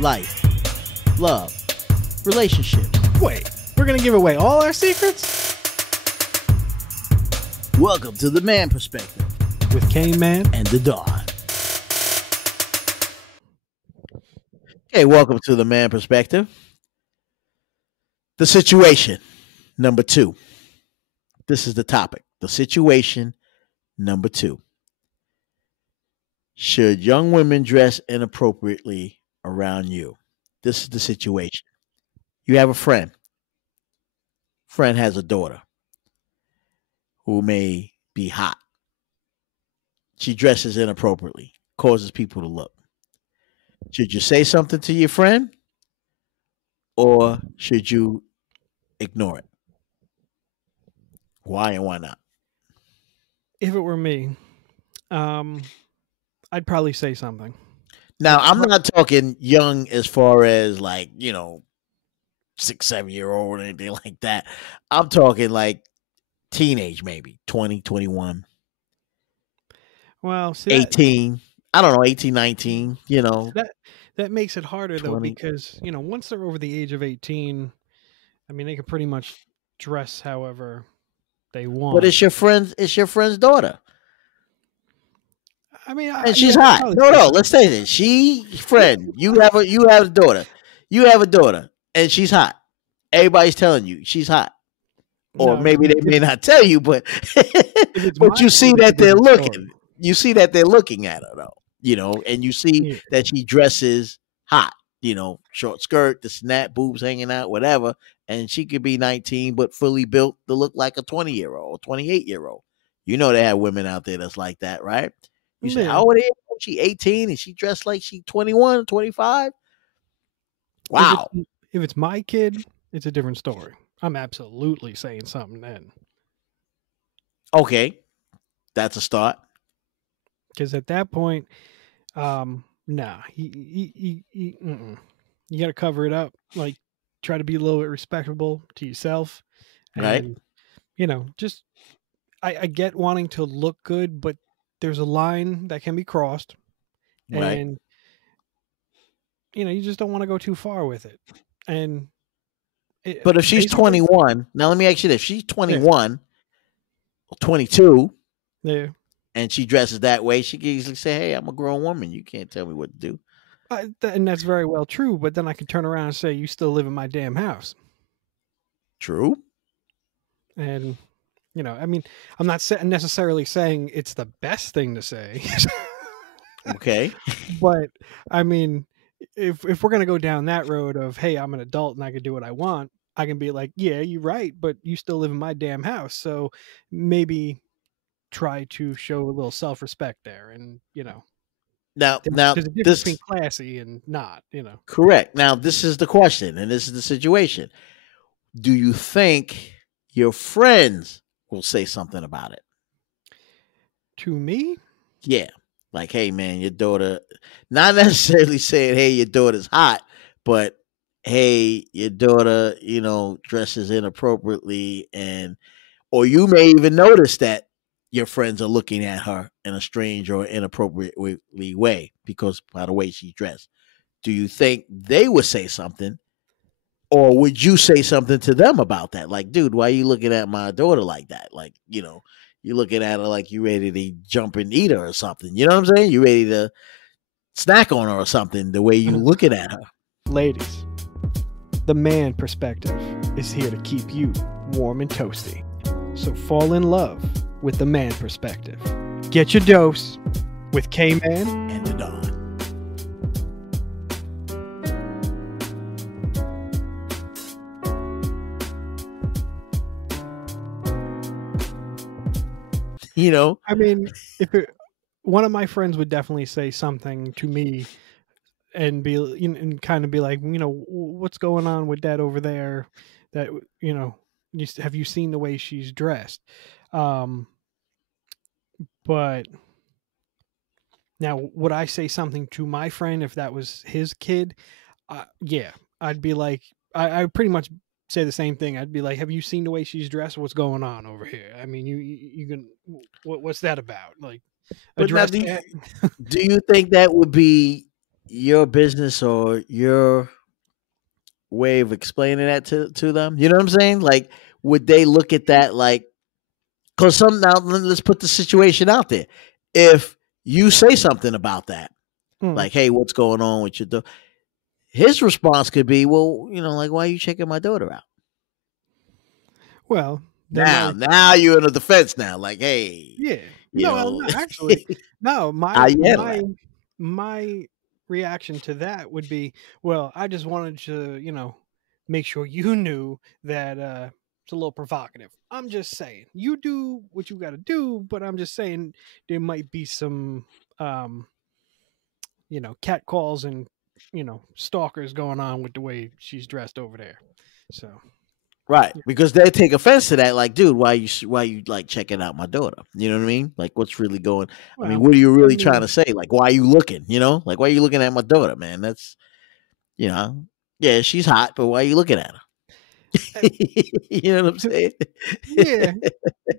life, love, relationships. Wait, we're going to give away all our secrets? Welcome to The Man Perspective With Kane Man and the Dawn. Okay, welcome to The Man Perspective. The situation, number 2. This is the topic. The situation, number 2. Should young women dress inappropriately around you? This is the situation. You have a friend. Friend has a daughter who may be hot. She dresses inappropriately, causes people to look. Should you say something to your friend or should you ignore it? Why and why not? If it were me, I'd probably say something. Now, I'm not talking young as far as 6, 7-year-old or anything like that. I'm talking like teenage, maybe 20, 21, Well, see 18. I don't know, 18, 19, that makes it harder 20. though, because once they're over the age of 18, I mean they can pretty much dress however they want. But it's your friend's daughter. I mean, And she's hot. No, let's say this. You have a daughter. You have a daughter and she's hot. Everybody's telling you she's hot. Or maybe they may not tell you, but but you see that they're looking. You see that they're looking at her though, and you see that she dresses hot, short skirt, the snap, boobs hanging out, whatever. And she could be 19, but fully built to look like a 20-year-old or 28-year-old. You know, they have women out there that's like that, right? You say, how old is she? 18 and she dressed like she 21, 25? Wow. If it's my kid, it's a different story. I'm absolutely saying something then. Okay. That's a start. Because at that point, nah, you got to cover it up. Like, try to be a little bit respectable to yourself. And, right. Just, I get wanting to look good, but there's a line that can be crossed. Right. And, you just don't want to go too far with it. And, but if she's 21, now let me ask you this. If she's 21 or 22, and she dresses that way, she can easily say, hey, I'm a grown woman. You can't tell me what to do. And that's very well true. But then I can turn around and say, you still live in my damn house. True. And, I mean, I'm not necessarily saying it's the best thing to say. Okay. But, I mean, if we're going to go down that road of, hey, I'm an adult and I can do what I want, I can be like, yeah, you're right, but you still live in my damn house. So maybe try to show a little self-respect there. And, now there's a difference between classy and not, Correct. Now, this is the question and this is the situation. Do you think your friends will say something about it? To me? Yeah. Like, hey, man, your daughter, not necessarily saying, hey, your daughter's hot, but hey, your daughter, dresses inappropriately. Or you may even notice that your friends are looking at her in a strange or inappropriately way because by the way she dressed. Do you think they would say something? Or would you say something to them about that? Like, dude, why are you looking at my daughter like that? Like, you're looking at her like you ready to jump and eat her or something. You know what I'm saying? You ready to snack on her or something the way you looking at her. Ladies, the man perspective is here to keep you warm and toasty. So fall in love with the man perspective. Get your dose with K-Man and the Dawn. I mean, one of my friends would definitely say something to me and be and kind of be like, what's going on with that over there? That have you seen the way she's dressed? But now, would I say something to my friend if that was his kid? Yeah, I'd be like, I pretty much say the same thing. I'd be like, have you seen the way she's dressed? What's going on over here? I mean, you can, what's that about? Like, but now, do you think that would be, your business or your way of explaining that to them? You know what I'm saying? Like, would they look at that like? Because some now let's put the situation out there. If you say something about that, Mm. like, "Hey, what's going on with your daughter?" His response could be, "Well, like, why are you checking my daughter out?" Well, then Now, my now you're in the defense. Now, like, hey, yeah. you No, well, know, no, actually, no. how My you handle my that? my reaction to that would be, well, I just wanted to, make sure you knew that it's a little provocative. I'm just saying, you do what you got to do, but I'm just saying there might be some, um, cat calls and stalkers going on with the way she's dressed over there. So Right, yeah. because they take offense to that. Like, dude, why you like checking out my daughter? You know what I mean? Like, what's really going? I mean, Well, what are you I really trying mean, to say? Like, why are you looking? Like, why are you looking at my daughter, man? That's you know, yeah, she's hot, but why are you looking at her? uh, You know what I'm to, saying? yeah,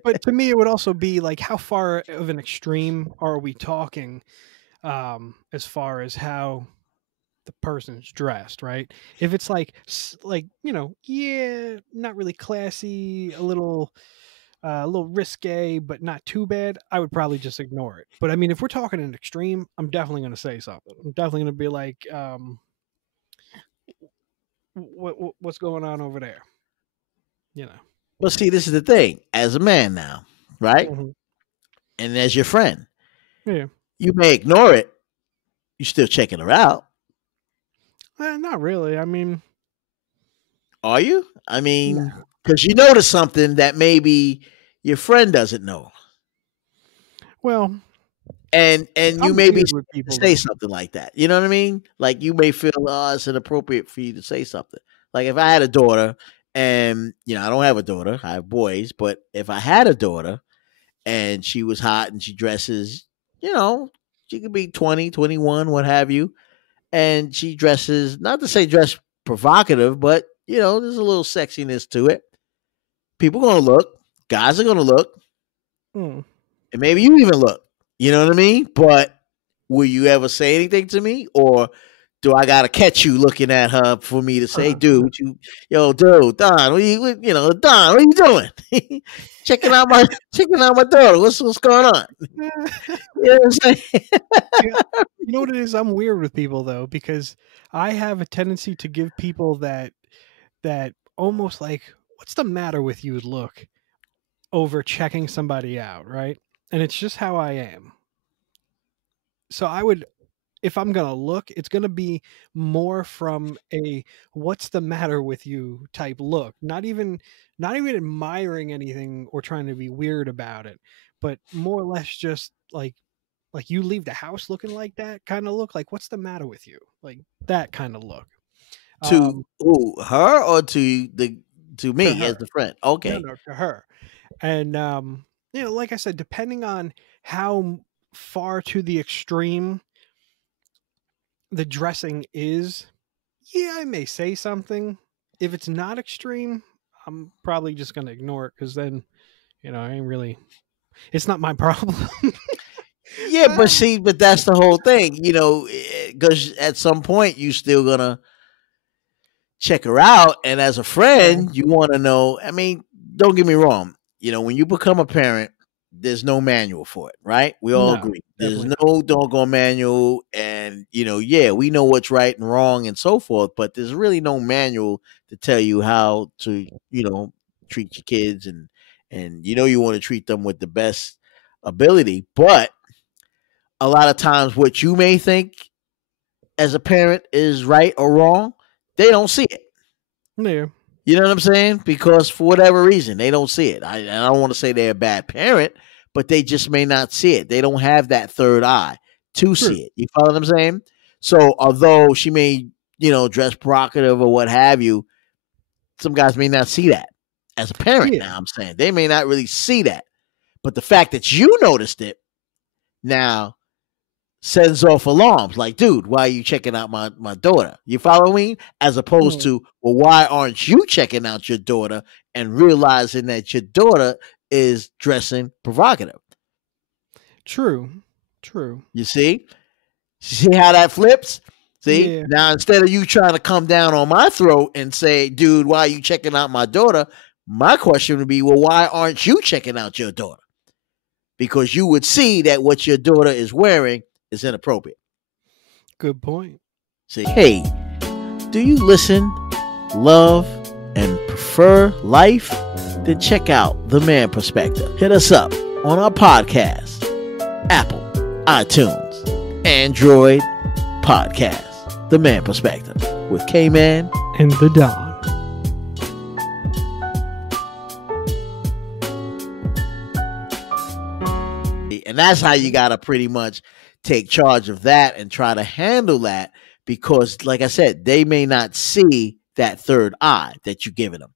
but to me, it would also be like, how far of an extreme are we talking, as far as how the person's dressed, right? If it's like, like yeah, not really classy, a little risque, but not too bad, I would probably just ignore it. But I mean, if we're talking an extreme, I'm definitely going to say something. I'm definitely going to be like, what's going on over there? You know. But see, this is the thing. As a man now, right, Hmm. and as your friend, Yeah. you may ignore it. You still checking her out, Not really. I mean, are you? I no. mean, because you notice something that maybe your friend doesn't know. Well, And you I'm maybe weird with people say though. something like that. You know what I mean? Like you may feel, oh, it's inappropriate for you to say something. Like if I had a daughter, and I don't have a daughter, I have boys, but if I had a daughter and she was hot and she dresses, you know, she could be 20, 21, what have you, and she dresses, not to say dress provocative, but there's a little sexiness to it. People gonna look, guys are gonna look, Mm. and maybe you even look. You know what I mean? But will you ever say anything to me, or do I gotta catch you looking at her for me to say, "Dude, dude, Don, Don, what are you doing? checking out my daughter. What's going on?" You know what I'm saying? Yeah. You know what it is? I'm weird with people though, because I have a tendency to give people that almost like, what's the matter with you look over checking somebody out, right? And it's just how I am. So I would, if I'm gonna look, it's gonna be more from a "what's the matter with you" type look. Not even admiring anything or trying to be weird about it, but more or less just like you leave the house looking like that kind of look. Like, what's the matter with you? Like that kind of look. To Um, who? Her or to to me her. as the friend? No, Okay. no, to her. And like I said, depending on how far to the extreme the dressing is, yeah, I may say something. If it's not extreme, I'm probably just gonna ignore it, because then, I ain't really. It's not my problem. Yeah, Ah, but that's the whole thing, because at some point you still gonna check her out, and as a well, friend, you want to know. I mean, don't get me wrong. When you become a parent, there's no manual for it, right? We all no, agree. There's definitely not. no doggone manual, and yeah, we know what's right and wrong and so forth, but there's really no manual to tell you how to, treat your kids, and you want to treat them with the best ability, but a lot of times what you may think as a parent is right or wrong, they don't see it. Yeah, You know what I'm saying? Because for whatever reason, they don't see it. I don't want to say they're a bad parent, but they just may not see it. They don't have that third eye to true. see it. You follow what I'm saying? So although she may, dress provocative or what have you, some guys may not see that as a parent. Yeah, Now I'm saying they may not really see that, but the fact that you noticed it now sends off alarms like, dude, why are you checking out my daughter? You follow me? As opposed mm, to, well, why aren't you checking out your daughter and realizing that your daughter is dressing provocative? true, true. You see? See how that flips? See, Yeah. now instead of you trying to come down on my throat and say, dude, why are you checking out my daughter? My question would be, well, why aren't you checking out your daughter? Because you would see that what your daughter is wearing is inappropriate. Good point. See, hey, do you listen, love, and prefer life? Then check out The Man Perspective. Hit us up on our podcast, Apple, iTunes, Android podcast. The Man Perspective with K-Man and the Don. And that's how you got to pretty much take charge of that and try to handle that, because like I said, they may not see that third eye that you're giving them.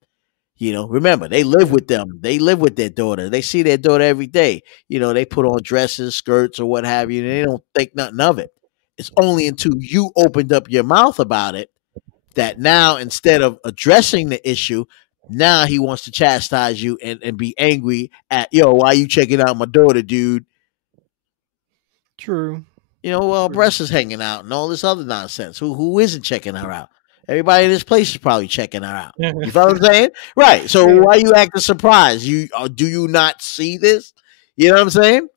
You know, remember, they live with them. They live with their daughter. They see their daughter every day. You know, they put on dresses, skirts, or what have you, and they don't think nothing of it. It's only until you opened up your mouth about it that now, instead of addressing the issue, now he wants to chastise you and be angry at, yo, why you checking out my daughter, dude? True. You know, well, breast is hanging out and all this other nonsense. Who isn't checking her out? Everybody in this place is probably checking her out. You feel what I'm saying? Right. So why are you acting surprised? Do you not see this? You know what I'm saying?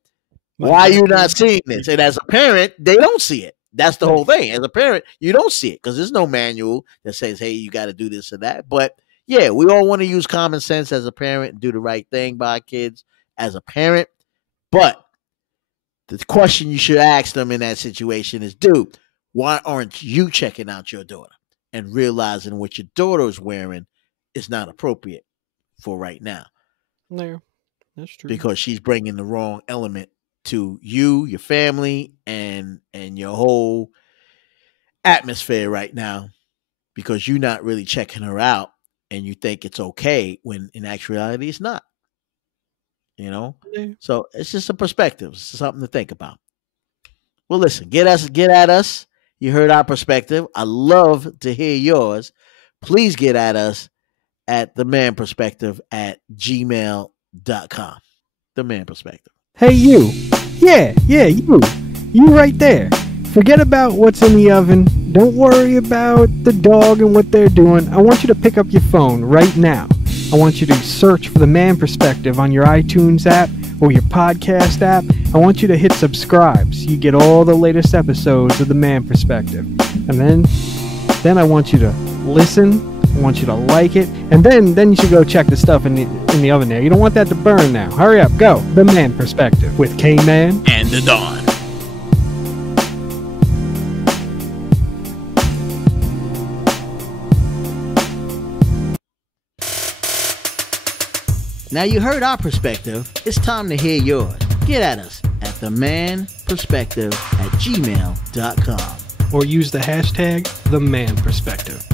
Why are you not seeing this? And as a parent, they don't see it. That's the whole thing. As a parent, you don't see it because there's no manual that says, hey, you got to do this or that. But yeah, we all want to use common sense as a parent and do the right thing by our kids as a parent. But the question you should ask them in that situation is, dude, why aren't you checking out your daughter and realizing what your daughter is wearing is not appropriate for right now? No, that's true. Because she's bringing the wrong element to you, your family, and your whole atmosphere right now, because you're not really checking her out and you think it's okay when in actuality it's not. You know? Yeah. So it's just a perspective. It's something to think about. Well, listen, get at us. You heard our perspective. I love to hear yours. Please get at us at themanperspective@gmail.com. The Man Perspective. Hey, you. Yeah, you. You right there. Forget about what's in the oven. Don't worry about the dog and what they're doing. I want you to pick up your phone right now. I want you to search for The Man Perspective on your iTunes app or your podcast app. I want you to hit subscribe so you get all the latest episodes of The Man Perspective. And then I want you to listen. I want you to like it. And then you should go check the stuff in the oven there. You don't want that to burn now. Hurry up, go. The Man Perspective with K-Man and the Dawn. Now you heard our perspective. It's time to hear yours. Get at us at themanperspective@gmail.com. or use the hashtag The Man Perspective.